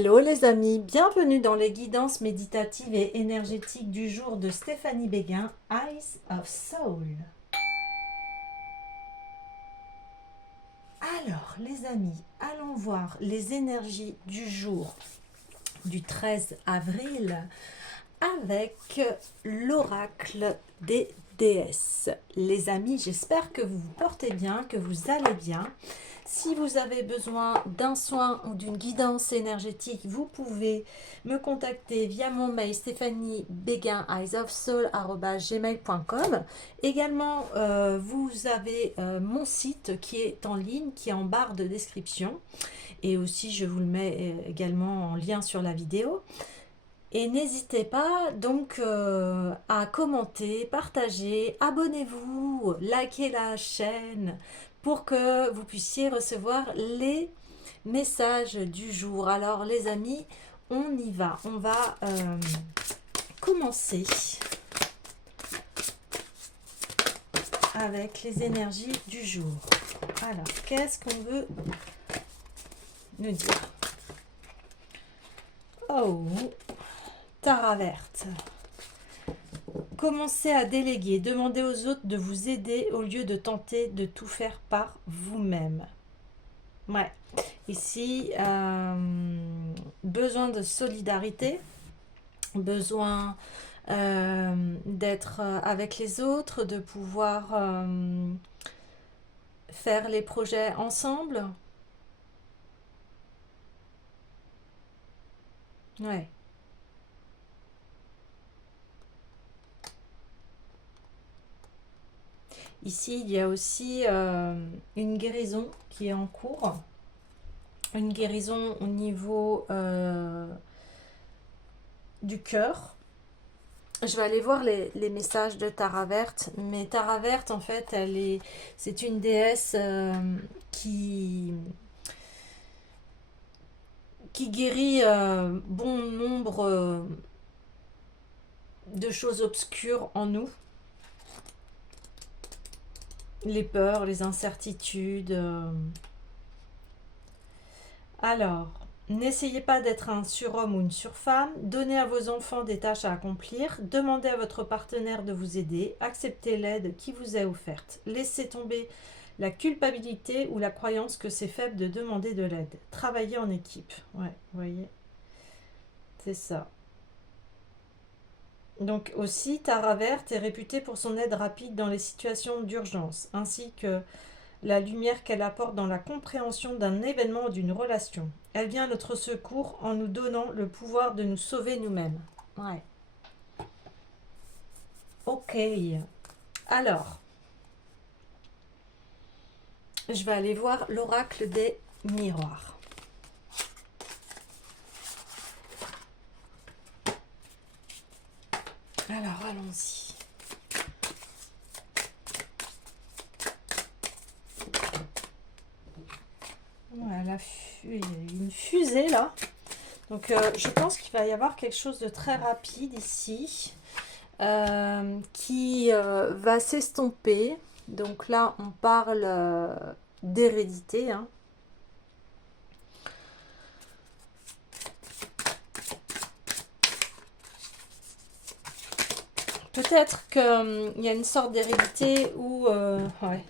Hello les amis, bienvenue dans les guidances méditatives et énergétiques du jour de Stéphanie Béguin, Eyes of Soul. Alors les amis, allons voir les énergies du jour du 13 avril avec l'oracle des déesses. Les amis, j'espère que vous vous portez bien, que vous allez bien. Si vous avez besoin d'un soin ou d'une guidance énergétique, vous pouvez me contacter via mon mail stéphaniebeguin@gmail.com. Également, vous avez mon site qui est en ligne, qui est en barre de description. Et aussi, je vous le mets également en lien sur la vidéo. Et n'hésitez pas donc à commenter, partager, abonnez-vous, likez la chaîne pour que vous puissiez recevoir les messages du jour. Alors les amis, on y va. On va commencer avec les énergies du jour. Alors, qu'est-ce qu'on veut nous dire? Oh, Tara verte. Commencez à déléguer, demandez aux autres de vous aider au lieu de tenter de tout faire par vous-même. Ouais, ici, besoin de solidarité, besoin d'être avec les autres, de pouvoir faire les projets ensemble. Ouais. Ici, il y a aussi une guérison qui est en cours. Une guérison au niveau du cœur. Je vais aller voir les messages de Tara Verte. Mais Tara Verte, en fait, c'est une déesse qui guérit bon nombre de choses obscures en nous. Les peurs, les incertitudes. Alors, n'essayez pas d'être un surhomme ou une surfemme. Donnez à vos enfants des tâches à accomplir. Demandez à votre partenaire de vous aider. Acceptez l'aide qui vous est offerte. Laissez tomber la culpabilité ou la croyance que c'est faible de demander de l'aide. Travaillez en équipe. Ouais, vous voyez. C'est ça. Donc aussi, Tara Verte est réputée pour son aide rapide dans les situations d'urgence, ainsi que la lumière qu'elle apporte dans la compréhension d'un événement ou d'une relation. Elle vient à notre secours en nous donnant le pouvoir de nous sauver nous-mêmes. Ouais. Ok. Alors, je vais aller voir l'oracle des miroirs. Alors, allons-y. Voilà, il y a une fusée là. Donc, je pense qu'il va y avoir quelque chose de très rapide ici qui va s'estomper. Donc là, on parle d'hérédité. Hein. Peut-être qu'il y a une sorte d'hérédité où... ouais.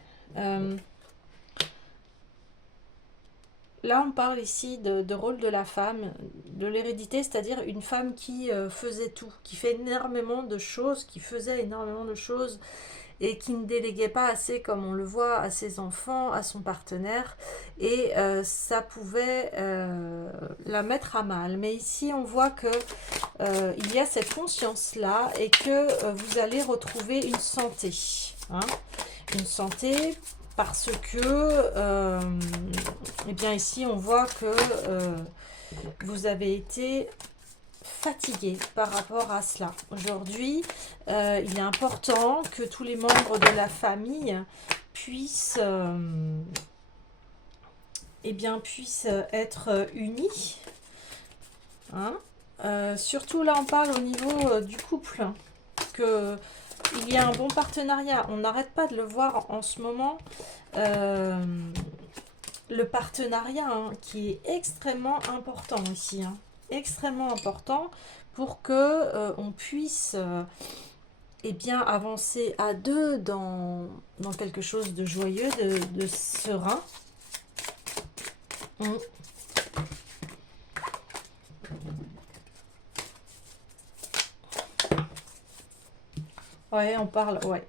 Là, on parle ici de rôle de la femme, de l'hérédité, c'est-à-dire une femme qui faisait tout, qui fait énormément de choses, qui faisait énormément de choses et qui ne déléguait pas assez, comme on le voit, à ses enfants, à son partenaire, et ça pouvait la mettre à mal. Mais ici, on voit que il y a cette conscience-là et que vous allez retrouver une santé. Hein, une santé parce que, eh bien ici, on voit que vous avez été fatigué par rapport à cela. Aujourd'hui, il est important que tous les membres de la famille puissent, eh bien, puissent être unis. Hein. Surtout là, on parle au niveau du couple, hein, que il y a un bon partenariat. On n'arrête pas de le voir en ce moment. le partenariat, hein, qui est extrêmement important ici, hein, extrêmement important pour que on puisse eh bien, avancer à deux dans quelque chose de joyeux, de serein. On- Ouais, on parle, ouais,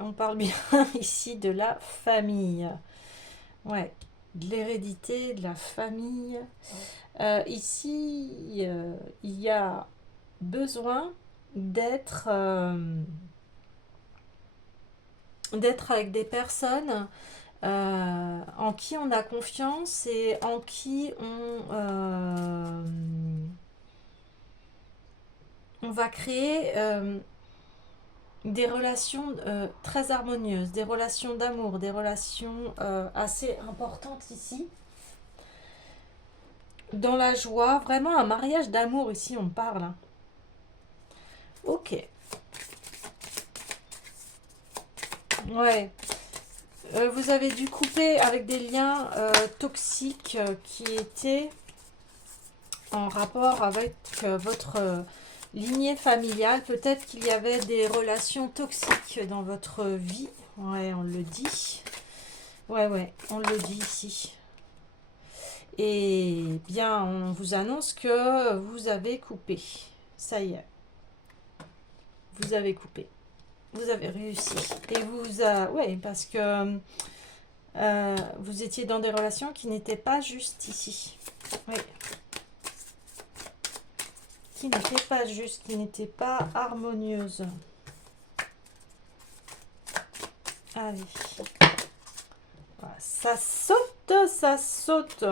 on parle bien ici de la famille. Ouais, de l'hérédité, de la famille. Ici, il y a besoin d'être d'être avec des personnes en qui on a confiance et en qui on va créer des relations très harmonieuses, des relations d'amour, des relations assez importantes ici. Dans la joie, vraiment un mariage d'amour ici, on parle, hein. Ok, ouais. Vous avez dû couper avec des liens toxiques qui étaient en rapport avec votre lignée familiale. Peut-être qu'il y avait des relations toxiques dans votre vie. Ouais, on le dit. Ouais, on le dit ici. Et bien, on vous annonce que vous avez coupé. Ça y est, vous avez coupé. Vous avez réussi. Et ouais, parce que vous étiez dans des relations qui n'étaient pas justes ici. Oui. Qui n'étaient pas justes, qui n'étaient pas harmonieuses. Allez. Voilà. Ça saute, ça saute.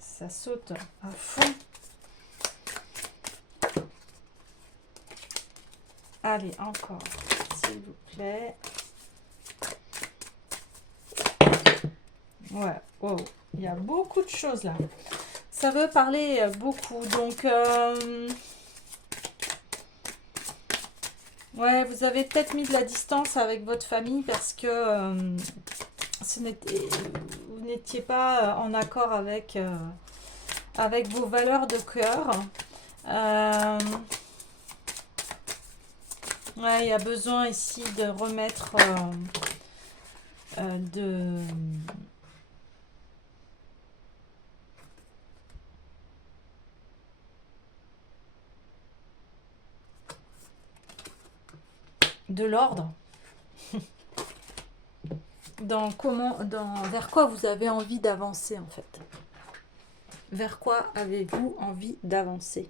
ça saute à fond. Allez, encore, s'il vous plaît. Ouais, wow. Il y a beaucoup de choses là. Ça veut parler beaucoup. Donc, ouais, vous avez peut-être mis de la distance avec votre famille parce que vous n'étiez pas en accord avec vos valeurs de cœur. Ouais, il y a besoin ici de remettre de l'ordre vers quoi vous avez envie d'avancer en fait. Vers quoi avez-vous envie d'avancer?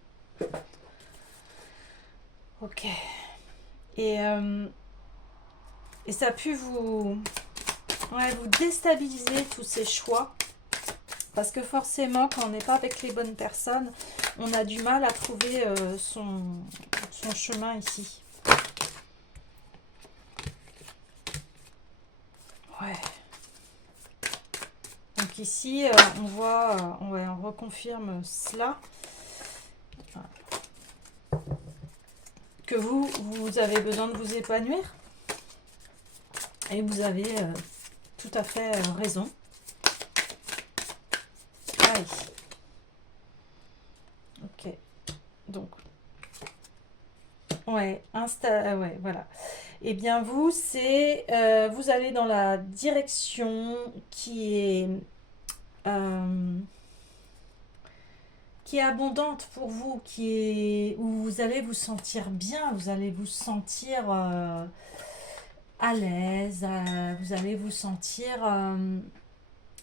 Ok. Et ça a pu vous déstabiliser tous ces choix. Parce que forcément, quand on n'est pas avec les bonnes personnes, on a du mal à trouver son chemin ici. Ouais. Donc ici, on voit, on reconfirme cela. Que vous avez besoin de vous épanouir. Et vous avez tout à fait raison. Allez. Ok. Donc. Ouais, ouais, voilà. Eh bien, vous allez dans la direction euh, qui est abondante pour vous, où vous allez vous sentir bien, vous allez vous sentir à l'aise, vous allez vous sentir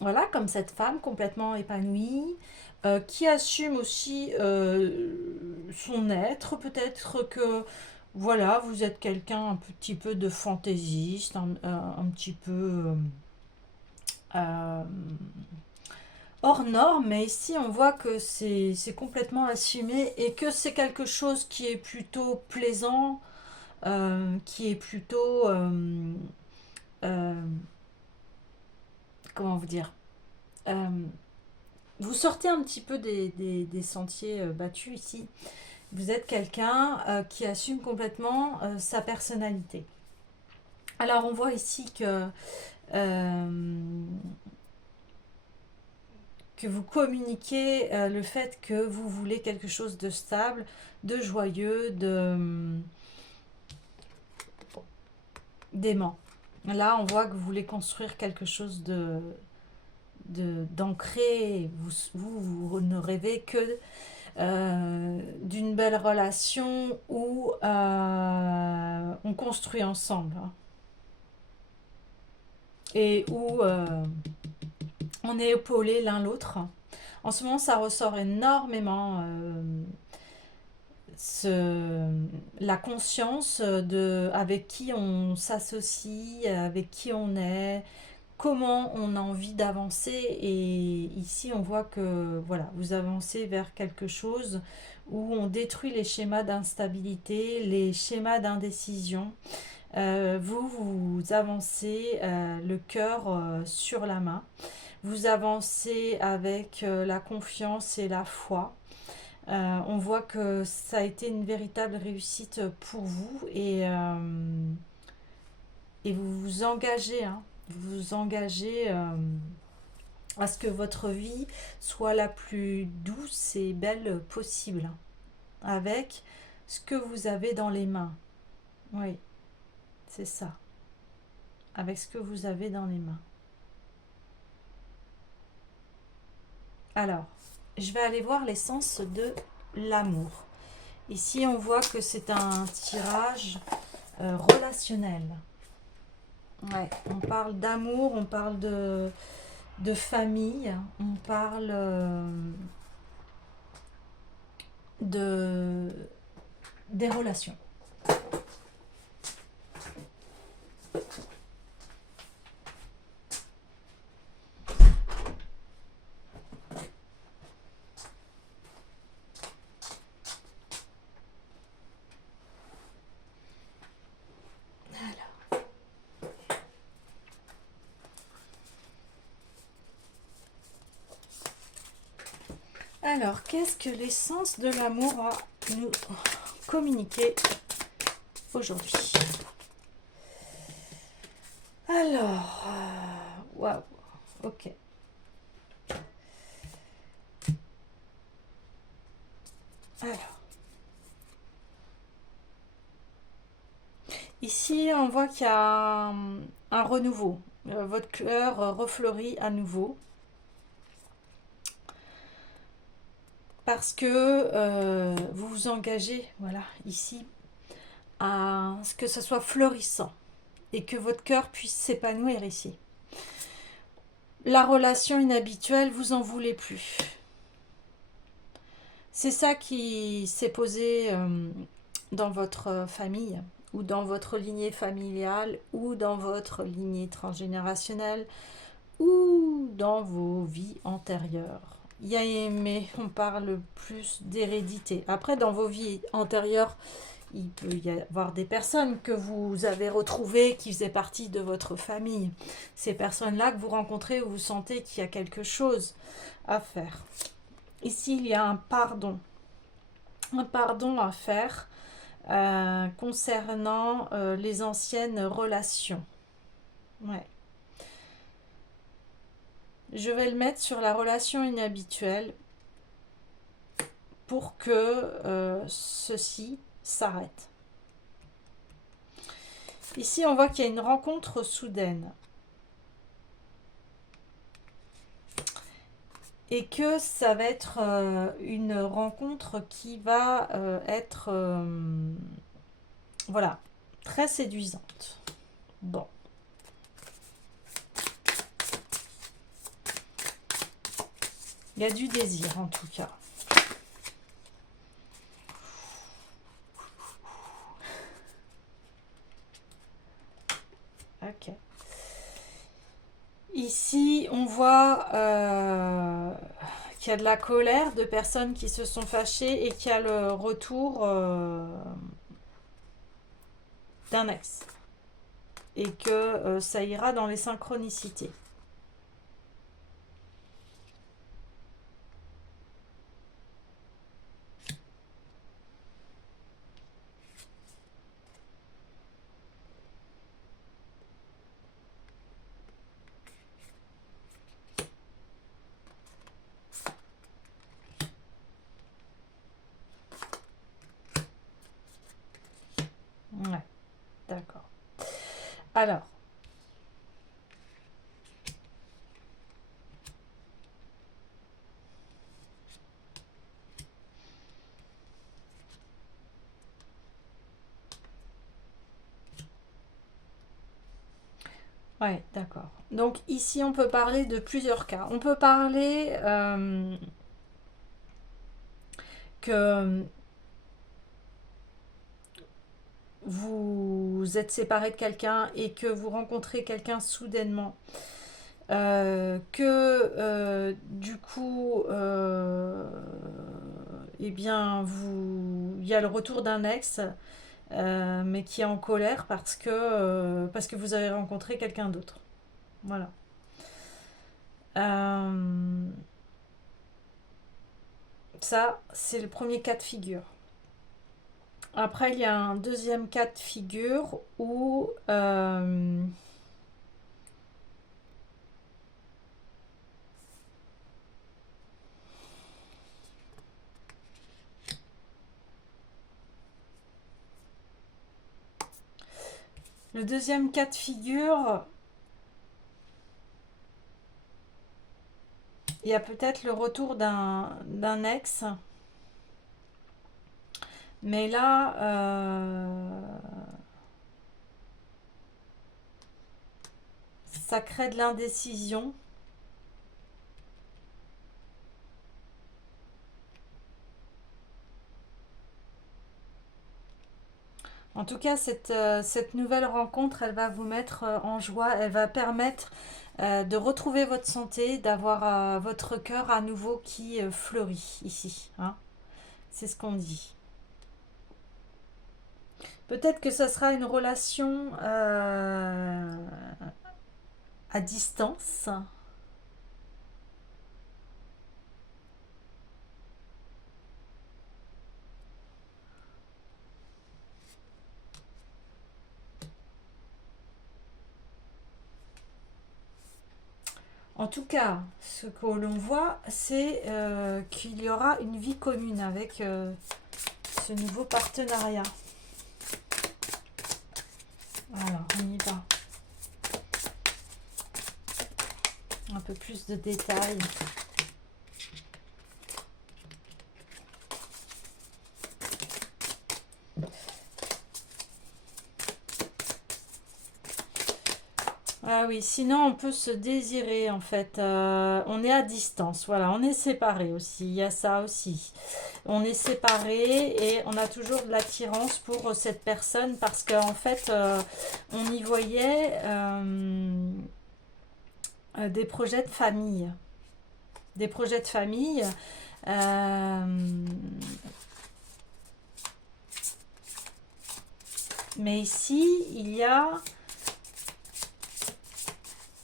voilà, comme cette femme complètement épanouie, qui assume aussi son être. Peut-être que voilà, vous êtes quelqu'un un petit peu de fantaisiste, un petit peu euh, hors norme, mais ici on voit que c'est complètement assumé et que c'est quelque chose qui est plutôt plaisant, qui est plutôt euh, comment vous dire, euh, vous sortez un petit peu des sentiers battus ici. Vous êtes quelqu'un qui assume complètement sa personnalité. Alors on voit ici que vous communiquez le fait que vous voulez quelque chose de stable, de joyeux, d'aimant. Là, on voit que vous voulez construire quelque chose d'ancré. Vous ne rêvez que d'une belle relation où on construit ensemble, hein, et où on est épaulés l'un l'autre. En ce moment, ça ressort énormément la conscience de avec qui on s'associe, avec qui on est, comment on a envie d'avancer. Et ici, on voit que voilà, vous avancez vers quelque chose où on détruit les schémas d'instabilité, les schémas d'indécision. Vous avancez le cœur sur la main. Vous avancez avec la confiance et la foi. On voit que ça a été une véritable réussite pour vous, et vous vous engagez, hein, vous vous engagez à ce que votre vie soit la plus douce et belle possible, avec ce que vous avez dans les mains. Oui, c'est ça, avec ce que vous avez dans les mains. Alors, je vais aller voir l'essence de l'amour. Ici, on voit que c'est un tirage relationnel. Ouais, on parle d'amour, on parle de famille, on parle de, des relations. Alors, qu'est-ce que l'essence de l'amour a nous communiqué aujourd'hui? Alors, waouh, ok. Alors, ici, on voit qu'il y a un renouveau. Votre cœur refleurit à nouveau. Parce que vous vous engagez, voilà, ici, à ce que ce soit florissant et que votre cœur puisse s'épanouir ici. La relation inhabituelle, vous en voulez plus. C'est ça qui s'est posé dans votre famille, ou dans votre lignée familiale, ou dans votre lignée transgénérationnelle, ou dans vos vies antérieures. Mais on parle plus d'hérédité. Après, dans vos vies antérieures, il peut y avoir des personnes que vous avez retrouvées qui faisaient partie de votre famille. Ces personnes-là que vous rencontrez, où vous sentez qu'il y a quelque chose à faire. Ici, il y a un pardon. Un pardon à faire concernant les anciennes relations. Ouais. Je vais le mettre sur la relation inhabituelle pour que ceci s'arrête. Ici, on voit qu'il y a une rencontre soudaine. Et que ça va être une rencontre qui va être voilà, très séduisante. Bon. Il y a du désir en tout cas. Ok. Ici, on voit qu'il y a de la colère de personnes qui se sont fâchées et qu'il y a le retour d'un ex. Et que ça ira dans les synchronicités. Ouais, d'accord. Alors, ouais, d'accord. Donc ici, on peut parler de plusieurs cas. On peut parler que vous êtes séparé de quelqu'un et que vous rencontrez quelqu'un soudainement. Du coup, eh bien, il y a le retour d'un ex, mais qui est en colère parce que vous avez rencontré quelqu'un d'autre. Voilà. Euh, Ça, c'est le premier cas de figure. Après, il y a un deuxième cas de figure où le deuxième cas de figure, il y a peut-être le retour d'un ex, mais là, ça crée de l'indécision. En tout cas, cette nouvelle rencontre, elle va vous mettre en joie, elle va permettre de retrouver votre santé, d'avoir votre cœur à nouveau qui fleurit ici, hein. C'est ce qu'on dit. Peut-être que ça sera une relation à distance. En tout cas, ce que l'on voit, c'est qu'il y aura une vie commune avec ce nouveau partenariat. Alors, on y va. Un peu plus de détails. Ah oui, sinon on peut se désirer en fait. On est à distance, voilà, on est séparés aussi, il y a ça aussi. On est séparés et on a toujours de l'attirance pour cette personne parce qu'en fait on y voyait des projets de famille. Des projets de famille. euh, mais ici, il y a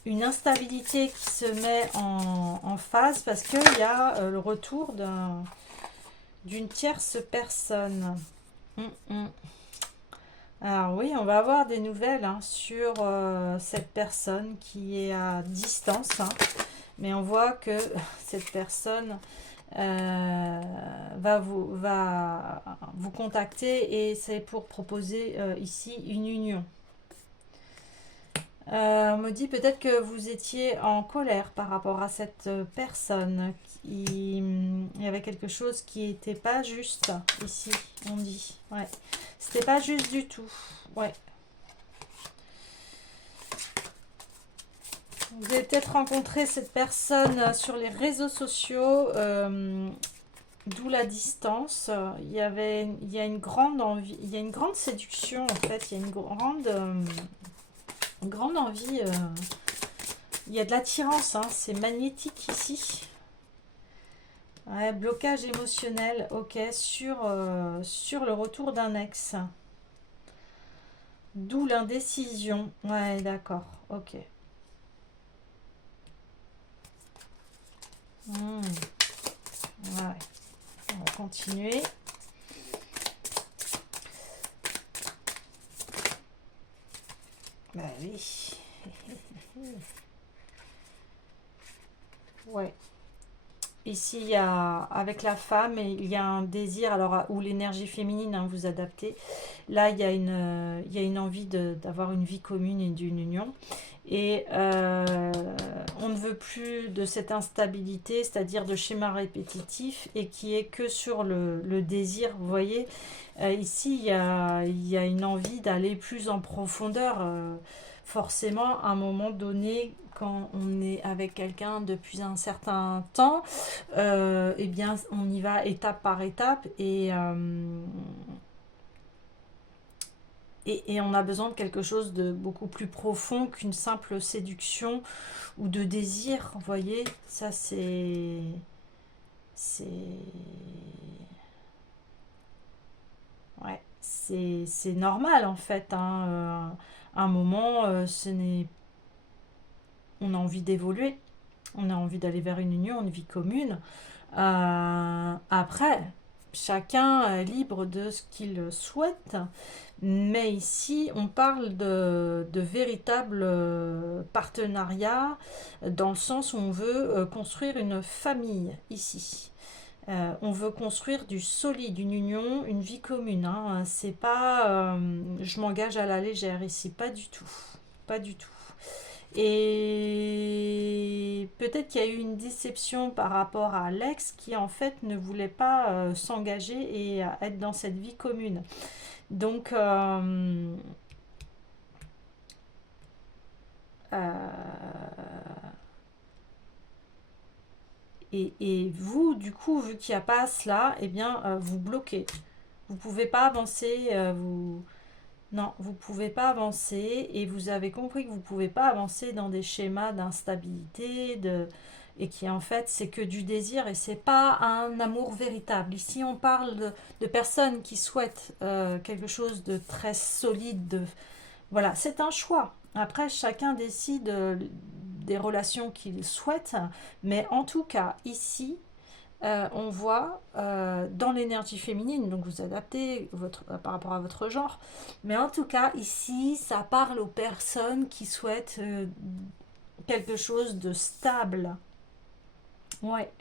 une instabilité qui se met en phase parce qu'il y a le retour d'une tierce personne. Mm. Alors oui, on va avoir des nouvelles hein, sur cette personne qui est à distance, hein, mais on voit que cette personne va vous contacter et c'est pour proposer ici une union. On me dit peut-être que vous étiez en colère par rapport à cette personne. Il y avait quelque chose qui n'était pas juste ici, on dit. Ouais. C'était pas juste du tout. Ouais. Vous avez peut-être rencontré cette personne sur les réseaux sociaux, d'où la distance. Il y a une grande envie, il y a une grande séduction en fait. Il y a une grande envie. Il y a de l'attirance, hein, c'est magnétique ici. Ouais, blocage émotionnel, ok, sur le retour d'un ex. D'où l'indécision. Ouais, d'accord, ok. Ouais, on va continuer. Bah oui. Ouais. Ici, il y a, avec la femme, il y a un désir, alors ou l'énergie féminine, hein, vous adaptez. Là, il y a une envie d'avoir une vie commune et d'une union. Et on ne veut plus de cette instabilité, c'est-à-dire de schéma répétitif, et qui est que sur le désir. Vous voyez, ici, il y a une envie d'aller plus en profondeur. Forcément, à un moment donné, quand on est avec quelqu'un depuis un certain temps, eh bien, on y va étape par étape et on a besoin de quelque chose de beaucoup plus profond qu'une simple séduction ou de désir. Vous voyez, ça c'est, ouais, c'est normal en fait, hein. À un moment, on a envie d'évoluer, on a envie d'aller vers une union, une vie commune. Après, chacun est libre de ce qu'il souhaite, mais ici, on parle de véritable partenariat dans le sens où on veut construire une famille ici. On veut construire du solide, une union, une vie commune, hein. C'est pas je m'engage à la légère ici, pas du tout. Pas du tout. Et peut-être qu'il y a eu une déception par rapport à Alex qui en fait ne voulait pas s'engager et être dans cette vie commune. Donc, et vous, du coup, vu qu'il n'y a pas cela, eh bien, vous bloquez. Vous pouvez pas avancer, non, vous pouvez pas avancer et vous avez compris que vous pouvez pas avancer dans des schémas d'instabilité, et qui en fait c'est que du désir et c'est pas un amour véritable. Ici on parle de personnes qui souhaitent quelque chose de très solide, voilà, c'est un choix. Après chacun décide des relations qu'il souhaite, mais en tout cas ici on voit dans l'énergie féminine, donc vous adaptez par rapport à votre genre, mais en tout cas ici ça parle aux personnes qui souhaitent quelque chose de stable. Ouais.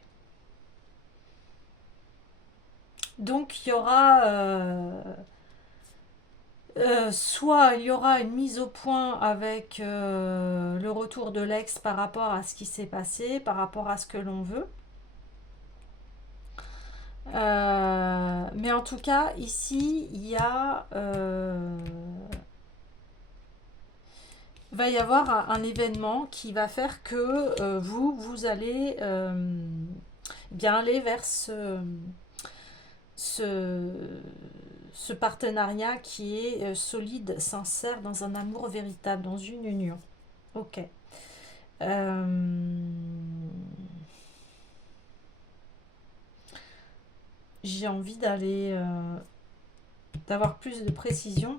Donc il y aura soit il y aura une mise au point avec le retour de l'ex par rapport à ce qui s'est passé, par rapport à ce que l'on veut. Mais en tout cas, ici, va y avoir un événement qui va faire que vous allez bien aller vers ce, ce partenariat qui est solide, sincère, dans un amour véritable, dans une union. Ok. Euh, j'ai envie d'avoir plus de précision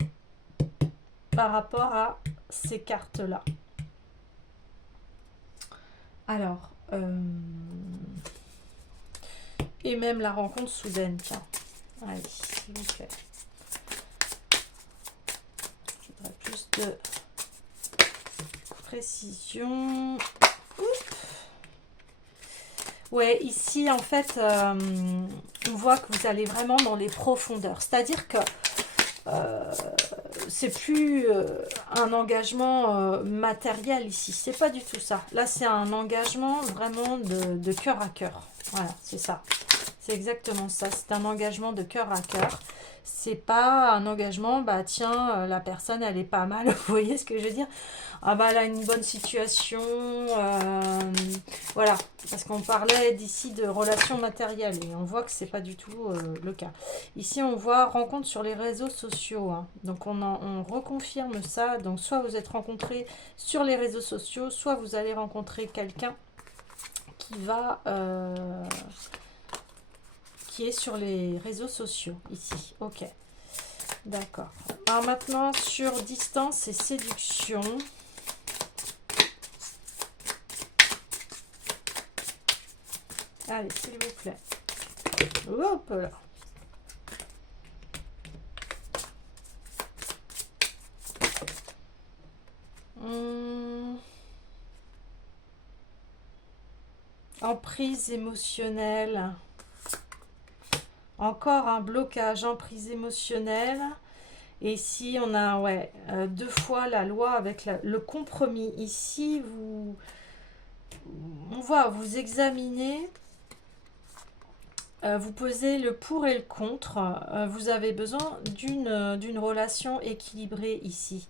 par rapport à ces cartes-là. Alors, et même la rencontre soudaine, tiens. Allez, s'il vous plaît. Je voudrais plus de précision. Ouais, ici, en fait, on voit que vous allez vraiment dans les profondeurs. C'est-à-dire que c'est plus un engagement matériel ici. C'est pas du tout ça. Là, c'est un engagement vraiment de cœur à cœur. Voilà, c'est ça. C'est exactement ça. C'est un engagement de cœur à cœur. C'est pas un engagement, bah tiens, la personne, elle est pas mal. Vous voyez ce que je veux dire? Ah bah elle a une bonne situation. Voilà. Parce qu'on parlait d'ici de relations matérielles. Et on voit que c'est pas du tout le cas. Ici, on voit rencontre sur les réseaux sociaux, hein. Donc, on reconfirme ça. Donc, soit vous êtes rencontrés sur les réseaux sociaux, soit vous allez rencontrer quelqu'un qui qui est sur les réseaux sociaux, ici. Ok, d'accord. Alors, maintenant, sur distance et séduction. Allez, s'il vous plaît. Hop là. Emprise émotionnelle. Encore un blocage, emprise émotionnelle. Et ici, on a ouais, deux fois la loi avec le compromis. Ici, on voit, vous examinez, vous posez le pour et le contre. Vous avez besoin d'une relation équilibrée ici,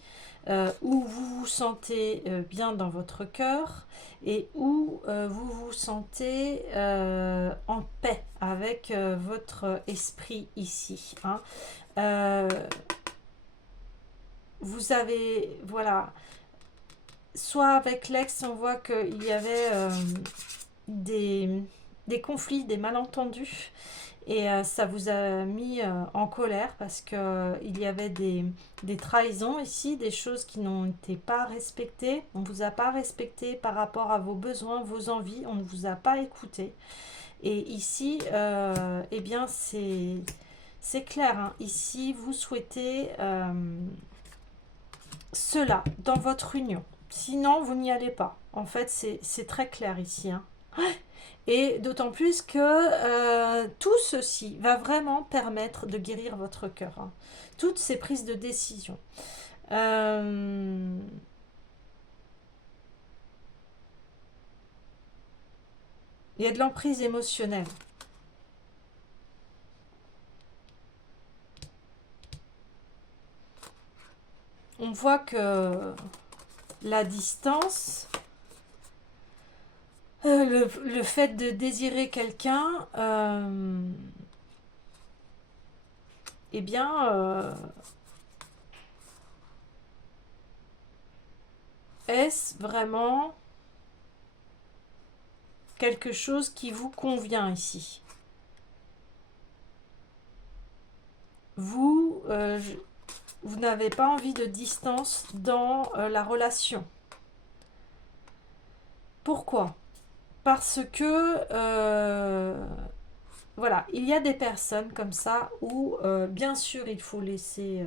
où vous vous sentez bien dans votre cœur et où vous vous sentez en paix avec votre esprit ici. Hein. Euh, vous avez, voilà, soit avec l'ex, on voit qu'il y avait des, des conflits, des malentendus, et ça vous a mis en colère parce que il y avait des trahisons ici, des choses qui n'ont été pas respectées. On ne vous a pas respecté par rapport à vos besoins, vos envies, on ne vous a pas écouté. Et ici, eh bien, c'est clair. Hein. Ici, vous souhaitez cela dans votre union. Sinon, vous n'y allez pas. En fait, c'est très clair ici. Hein. Et d'autant plus que tout ceci va vraiment permettre de guérir votre cœur. Hein. Toutes ces prises de décision. Euh, il y a de l'emprise émotionnelle. On voit que la distance, le fait de désirer quelqu'un, eh bien, est-ce vraiment quelque chose qui vous convient ici? Vous, vous n'avez pas envie de distance dans la relation. Pourquoi? Parce que, voilà, il y a des personnes comme ça où, bien sûr, il faut laisser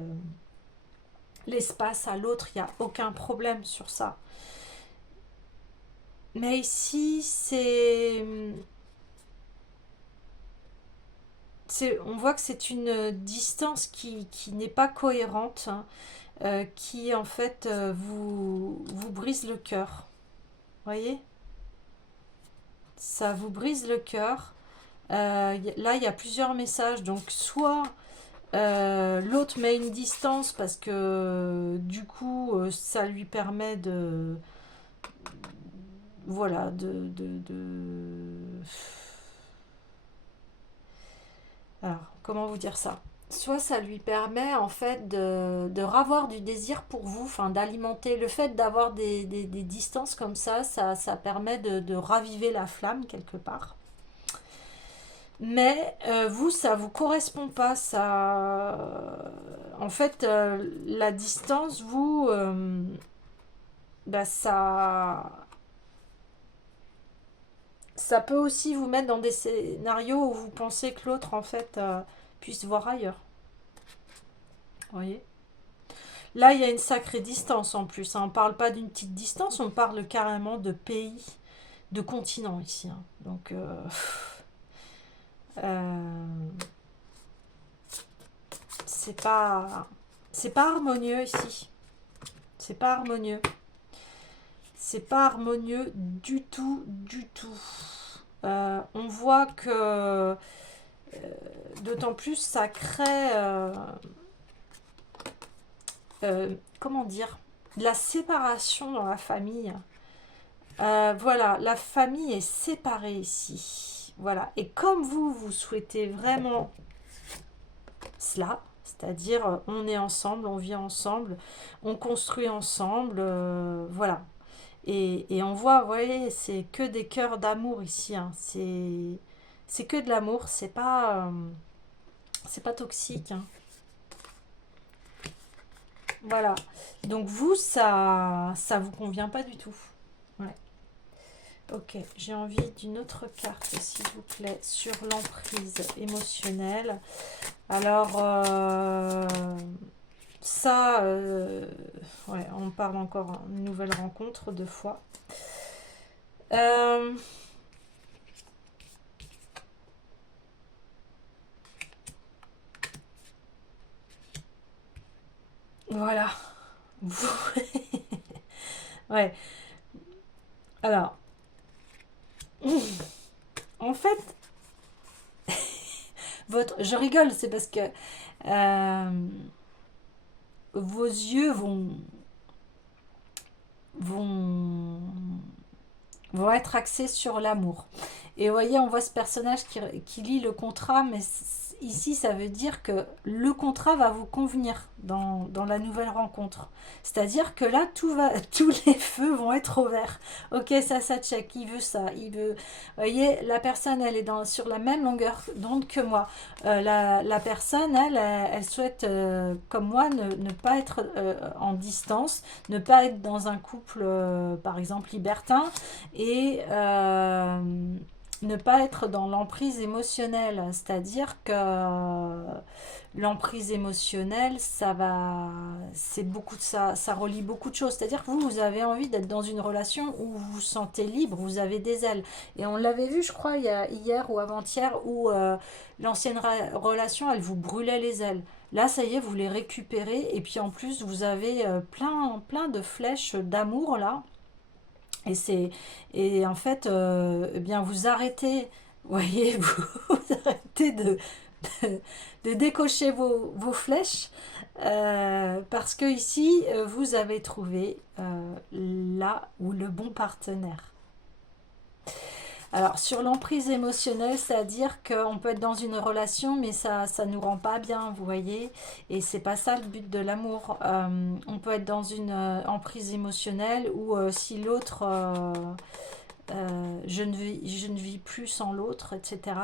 l'espace à l'autre, il n'y a aucun problème sur ça. Mais ici, on voit que c'est une distance qui n'est pas cohérente, hein, qui en fait vous brise le cœur. Voyez? Ça vous brise le cœur. Là, il y a plusieurs messages. Donc, soit l'autre met une distance parce que du coup, ça lui permet de. Voilà, Alors, comment vous dire ça? Soit ça lui permet en fait de ravoir du désir pour vous, enfin d'alimenter le fait d'avoir des distances comme ça permet de raviver la flamme quelque part. Mais vous, ça vous correspond pas, ça. En fait, la distance, vous, bah, ça peut aussi vous mettre dans des scénarios où vous pensez que l'autre, en fait, puisse voir ailleurs. Vous voyez? Là, il y a une sacrée distance en plus. Hein. On ne parle pas d'une petite distance, on parle carrément de pays, de continent ici. Hein. Donc, euh, c'est pas, c'est pas harmonieux ici. C'est pas harmonieux. C'est pas harmonieux du tout, du tout. On voit que d'autant plus ça crée, comment dire, de la séparation dans la famille. Voilà, la famille est séparée ici. Voilà, et comme vous souhaitez vraiment cela, c'est-à-dire on est ensemble, on vit ensemble, on construit ensemble, voilà. Et on voit, vous voyez, c'est que des cœurs d'amour ici. Hein. C'est que de l'amour, c'est pas toxique. Hein. Voilà. Donc vous, ça vous convient pas du tout. Ouais. Ok, j'ai envie d'une autre carte, s'il vous plaît, sur l'emprise émotionnelle. Alors, ça, ouais, on parle encore une nouvelle rencontre deux fois. Euh, Voilà. Ouais. Alors, en fait, je rigole, c'est parce que euh, vos yeux vont, vont être axés sur l'amour. Et vous voyez, on voit ce personnage qui lit le contrat, mais ici, ça veut dire que le contrat va vous convenir dans la nouvelle rencontre. C'est-à-dire que là, tous les feux vont être au vert. Ok, ça check, il veut ça, il veut... Vous voyez, la personne, elle est sur la même longueur d'onde que moi. La personne, elle souhaite, comme moi, ne pas être en distance, ne pas être dans un couple, par exemple, libertin, et ne pas être dans l'emprise émotionnelle. C'est-à-dire que l'emprise émotionnelle, c'est beaucoup de ça relie beaucoup de choses. C'est-à-dire que vous avez envie d'être dans une relation où vous vous sentez libre, vous avez des ailes. Et on l'avait vu, je crois, hier ou avant-hier, où l'ancienne relation, elle vous brûlait les ailes. Là, ça y est, vous les récupérez. Et puis en plus, vous avez plein de flèches d'amour là. Et c'est et en fait, eh bien, vous arrêtez, vous voyez, vous arrêtez de, de décocher vos flèches parce que ici, vous avez trouvé là où le bon partenaire. Alors, sur l'emprise émotionnelle, c'est-à-dire qu'on peut être dans une relation, mais ça nous rend pas bien, vous voyez. Et c'est pas ça le but de l'amour. On peut être dans une emprise émotionnelle où si l'autre, je ne vis plus sans l'autre, etc.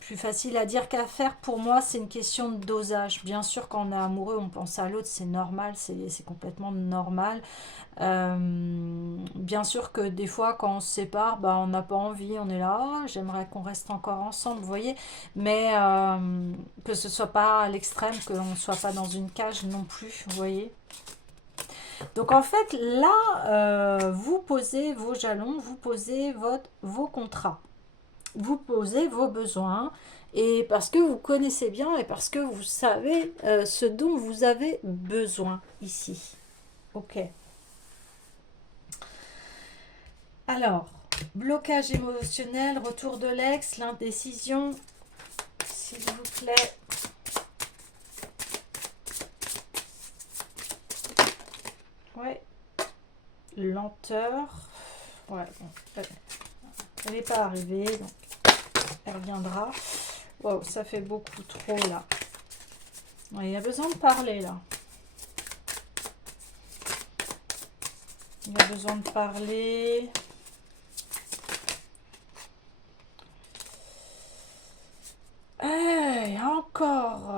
Plus facile à dire qu'à faire. Pour moi, c'est une question de dosage. Bien sûr, quand on est amoureux, on pense à l'autre, c'est normal, c'est complètement normal. Bien sûr que des fois, quand on se sépare, bah, on n'a pas envie, on est là, oh, j'aimerais qu'on reste encore ensemble, vous voyez. Mais que ce soit pas à l'extrême, qu'on ne soit pas dans une cage non plus, vous voyez. Donc en fait, là, vous posez vos jalons, vous posez vos contrats, vous posez vos besoins, et parce que vous connaissez bien et parce que vous savez ce dont vous avez besoin ici. Ok. Alors, blocage émotionnel, retour de l'ex, l'indécision, s'il vous plaît. Ouais, lenteur. Ouais, bon, elle n'est pas arrivée, donc elle reviendra. Wow, ça fait beaucoup trop là. Ouais, il y a besoin de parler là. Il y a besoin de parler. Encore.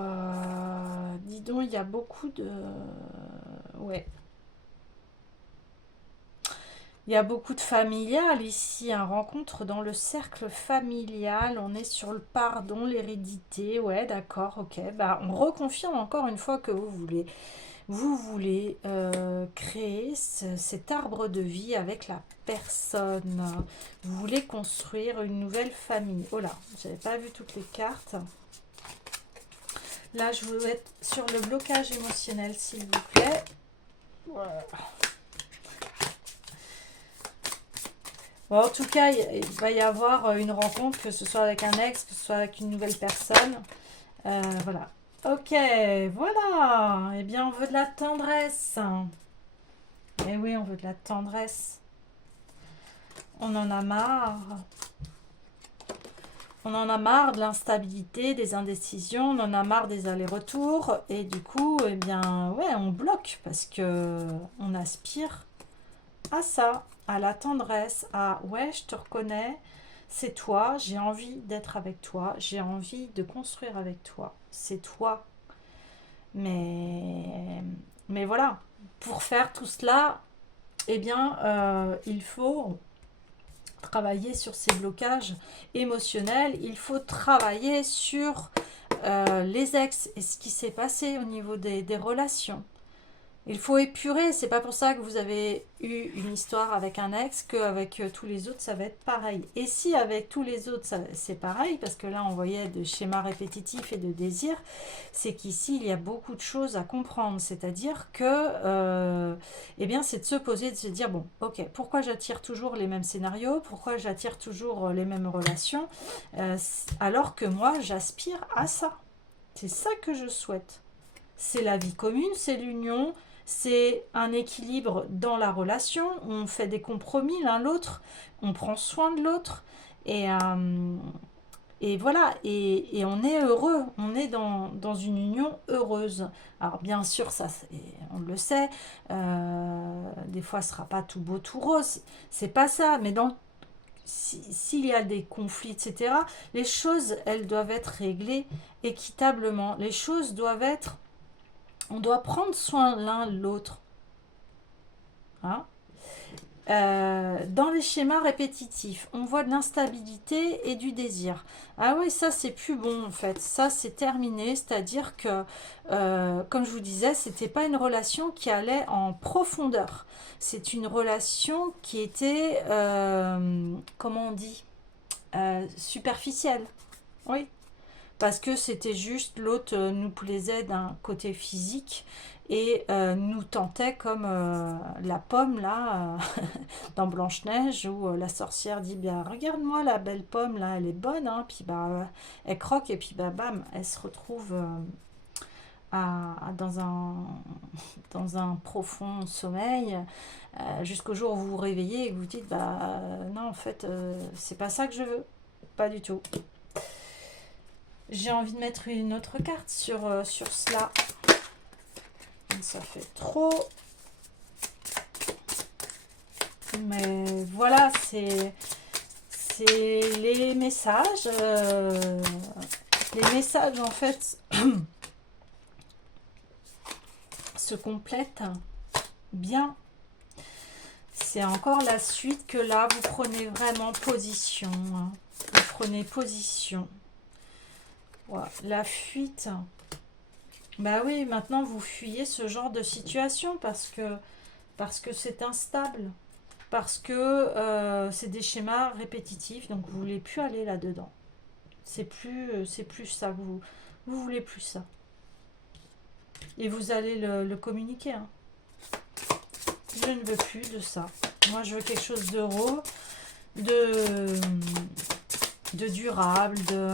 Dis donc, il y a beaucoup de... Ouais. Il y a beaucoup de familial ici, hein. Rencontre dans le cercle familial. On est sur le pardon, l'hérédité. Ouais, d'accord, ok. Bah, on reconfirme encore une fois que vous voulez créer cet arbre de vie avec la personne. Vous voulez construire une nouvelle famille. Oh là, j'avais pas vu toutes les cartes. Là, je veux être sur le blocage émotionnel, s'il vous plaît. Voilà. Bon, en tout cas, il va y avoir une rencontre, que ce soit avec un ex, que ce soit avec une nouvelle personne. Voilà. Ok, voilà. Eh bien, on veut de la tendresse. Eh oui, on veut de la tendresse. On en a marre. On en a marre de l'instabilité, des indécisions, on en a marre des allers-retours. Et du coup, eh bien, ouais, on bloque parce que on aspire à ça, à la tendresse, à ouais, je te reconnais, c'est toi, j'ai envie d'être avec toi, j'ai envie de construire avec toi, c'est toi. Mais voilà, pour faire tout cela, eh bien, il faut travailler sur ces blocages émotionnels, il faut travailler sur les ex et ce qui s'est passé au niveau des relations. Il faut épurer, c'est pas pour ça que vous avez eu une histoire avec un ex qu'avec tous les autres ça va être pareil. Et si avec tous les autres c'est pareil, parce que là on voyait de schémas répétitifs et de désirs, c'est qu'ici il y a beaucoup de choses à comprendre. C'est-à-dire que, eh bien, c'est de se poser, de se dire bon, ok, pourquoi j'attire toujours les mêmes scénarios, pourquoi j'attire toujours les mêmes relations, alors que moi j'aspire à ça. C'est ça que je souhaite. C'est la vie commune, c'est l'union, c'est un équilibre dans la relation, on fait des compromis l'un l'autre, on prend soin de l'autre, et, voilà, et on est heureux, on est dans une union heureuse. Alors bien sûr, ça, on le sait, des fois ce sera pas tout beau, tout rose, c'est pas ça, mais s'il y a des conflits, etc., les choses, elles doivent être réglées équitablement. Les choses doivent être... On doit prendre soin l'un de l'autre. Hein. Dans les schémas répétitifs, on voit de l'instabilité et du désir. Ah oui, ça c'est plus bon en fait. Ça c'est terminé. C'est-à-dire que, comme je vous disais, c'était pas une relation qui allait en profondeur. C'est une relation qui était, comment on dit, superficielle. Oui, parce que c'était juste l'autre nous plaisait d'un côté physique et nous tentait comme la pomme là dans Blanche-Neige où la sorcière dit bien regarde-moi la belle pomme là elle est bonne hein, puis bah elle croque et puis bah bam elle se retrouve dans un profond sommeil jusqu'au jour où vous vous réveillez et que vous dites bah non en fait c'est pas ça que je veux, pas du tout. J'ai envie de mettre une autre carte sur cela. Ça fait trop. Mais voilà, c'est les messages. Les messages, en fait, se complètent bien. C'est encore la suite que là, vous prenez vraiment position. Hein. Vous prenez position. Voilà. La fuite. Bah oui, maintenant vous fuyez ce genre de situation parce que c'est instable, parce que c'est des schémas répétitifs, donc vous voulez plus aller là-dedans. C'est plus ça, vous voulez plus ça. Et vous allez le communiquer. Hein. Je ne veux plus de ça. Moi, je veux quelque chose d'heureux, de durable, de...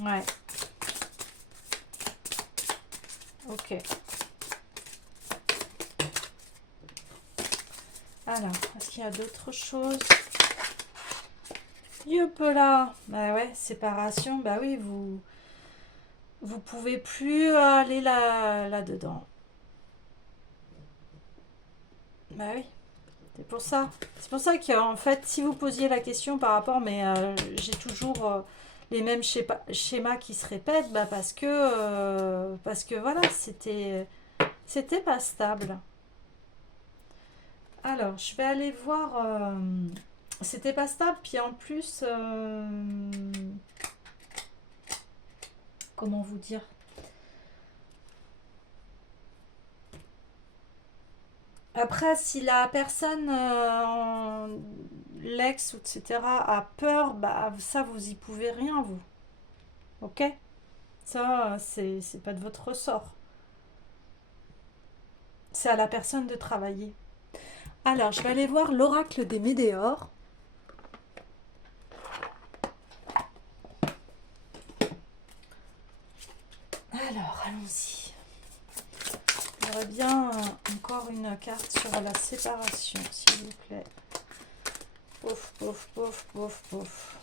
Ouais. Ok. Alors, est-ce qu'il y a d'autres choses? Yop là. Bah ouais, séparation. Bah oui, vous pouvez plus aller là-dedans. Bah oui. C'est pour ça. C'est pour ça qu'en fait, si vous posiez la question par rapport, mais j'ai toujours les mêmes schémas qui se répètent, bah parce que voilà, c'était pas stable. Alors, je vais aller voir. C'était pas stable, puis en plus, comment vous dire? Après, si la personne, l'ex, etc., a peur, bah ça, vous y pouvez rien, vous. Ok? Ça, c'est pas de votre ressort. C'est à la personne de travailler. Alors, je vais aller voir l'oracle des Médéors. Alors, allons-y. J'aurais bien encore une carte sur la séparation, s'il vous plaît. Pouf, pouf, pouf, pouf, pouf.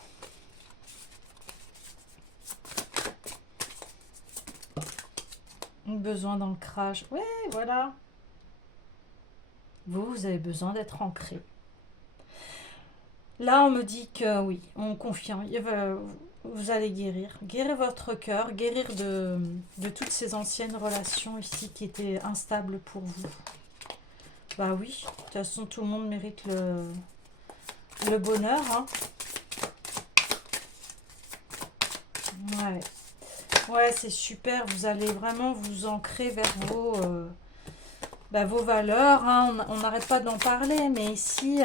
Besoin d'ancrage. Ouais, voilà. Vous avez besoin d'être ancré. Là, on me dit que oui, on confirme. Vous allez guérir. Guérir votre cœur, guérir de toutes ces anciennes relations ici qui étaient instables pour vous. Bah oui, de toute façon, tout le monde mérite le bonheur. Hein. Ouais. Ouais, c'est super. Vous allez vraiment vous ancrer vers vos valeurs, hein. On n'arrête pas d'en parler, mais ici,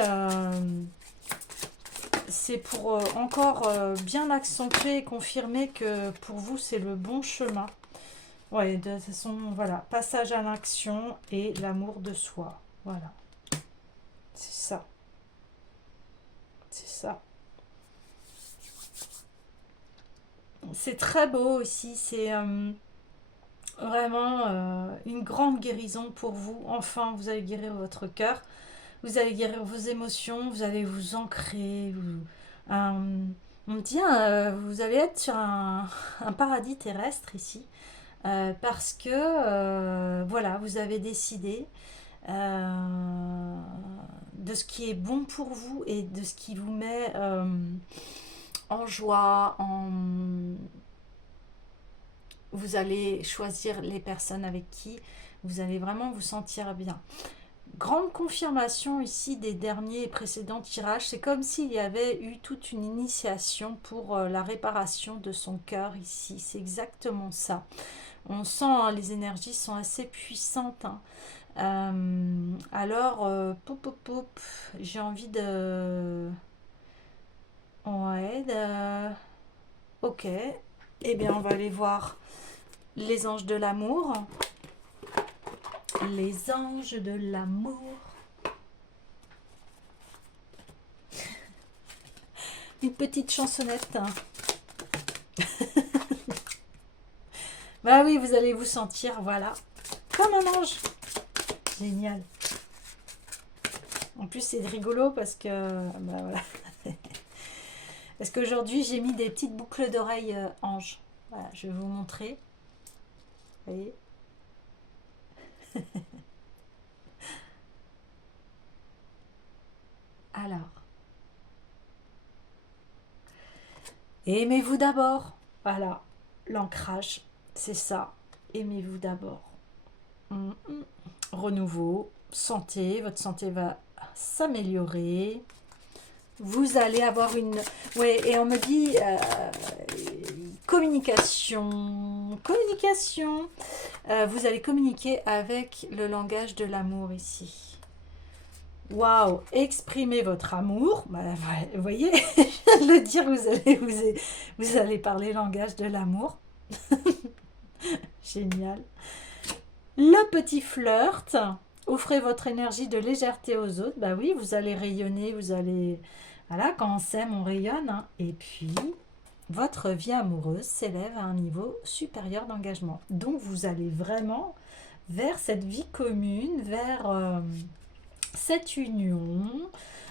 c'est pour encore bien accentuer et confirmer que pour vous, c'est le bon chemin. Ouais, de toute façon, voilà, passage à l'action et l'amour de soi. Voilà, c'est ça, c'est ça. C'est très beau aussi, c'est vraiment une grande guérison pour vous. Enfin, vous allez guérir votre cœur, vous allez guérir vos émotions, vous allez vous ancrer. On me dit, vous allez être sur un paradis terrestre ici, parce que, voilà, vous avez décidé de ce qui est bon pour vous et de ce qui vous met en joie, vous allez choisir les personnes avec qui vous allez vraiment vous sentir bien. Grande confirmation ici des derniers et précédents tirages. C'est comme s'il y avait eu toute une initiation pour la réparation de son cœur ici. C'est exactement ça. On sent, hein, les énergies sont assez puissantes, hein. Alors, j'ai envie de... Ouais, ok. Eh bien, on va aller voir les anges de l'amour. Les anges de l'amour. Une petite chansonnette, hein. Bah oui, vous allez vous sentir, voilà, comme un ange. Génial. En plus, c'est rigolo parce que, bah voilà, parce qu'aujourd'hui, j'ai mis des petites boucles d'oreilles anges. Voilà, je vais vous montrer. Vous voyez? Alors, aimez-vous d'abord. Voilà, l'ancrage, c'est ça. Aimez-vous d'abord. Renouveau, santé, votre santé va s'améliorer. Vous allez avoir une... Ouais, et on me dit communication. Vous allez communiquer avec le langage de l'amour ici. Waouh, exprimez votre amour. Bah, vous voyez, je viens de le dire, vous allez parler langage de l'amour. Génial. Le petit flirt. Offrez votre énergie de légèreté aux autres. Bah oui, vous allez rayonner, vous allez... Voilà, quand on s'aime, on rayonne, hein. Et puis, votre vie amoureuse s'élève à un niveau supérieur d'engagement. Donc, vous allez vraiment vers cette vie commune, vers cette union,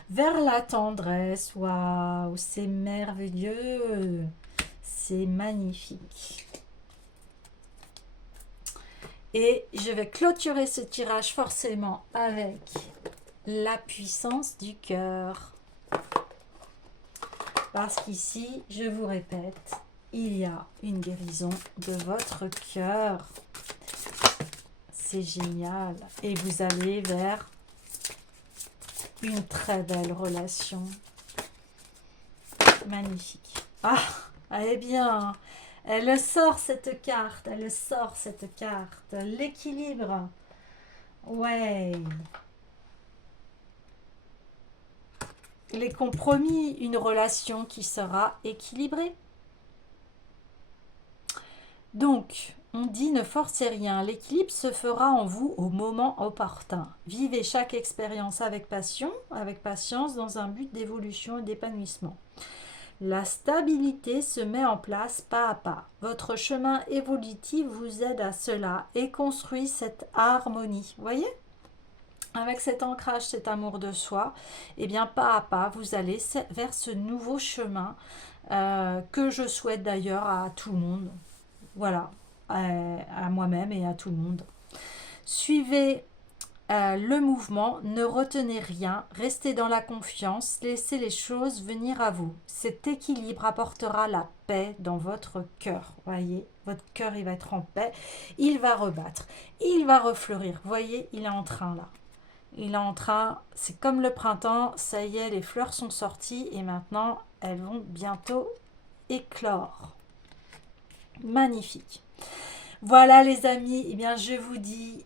vers la tendresse. Waouh, c'est merveilleux. C'est magnifique. Et je vais clôturer ce tirage forcément avec la puissance du cœur. Parce qu'ici, je vous répète, il y a une guérison de votre cœur. C'est génial. Et vous allez vers une très belle relation. Magnifique. Ah, elle est bien. Elle sort cette carte. Elle sort cette carte. L'équilibre. Ouais. Les compromis, une relation qui sera équilibrée. Donc, on dit ne forcez rien, l'équilibre se fera en vous au moment opportun. Vivez chaque expérience avec passion, avec patience, dans un but d'évolution et d'épanouissement. La stabilité se met en place pas à pas. Votre chemin évolutif vous aide à cela et construit cette harmonie. Vous voyez ? Avec cet ancrage, cet amour de soi, et bien pas à pas, vous allez vers ce nouveau chemin que je souhaite d'ailleurs à tout le monde. Voilà, à moi-même et à tout le monde. Suivez le mouvement, ne retenez rien, restez dans la confiance, laissez les choses venir à vous. Cet équilibre apportera la paix dans votre cœur. Voyez, votre cœur, il va être en paix, il va rebattre, il va refleurir. Voyez, il est en train là. Il est en train, c'est comme le printemps, ça y est, les fleurs sont sorties et maintenant elles vont bientôt éclore. Magnifique. Voilà les amis, eh bien je vous dis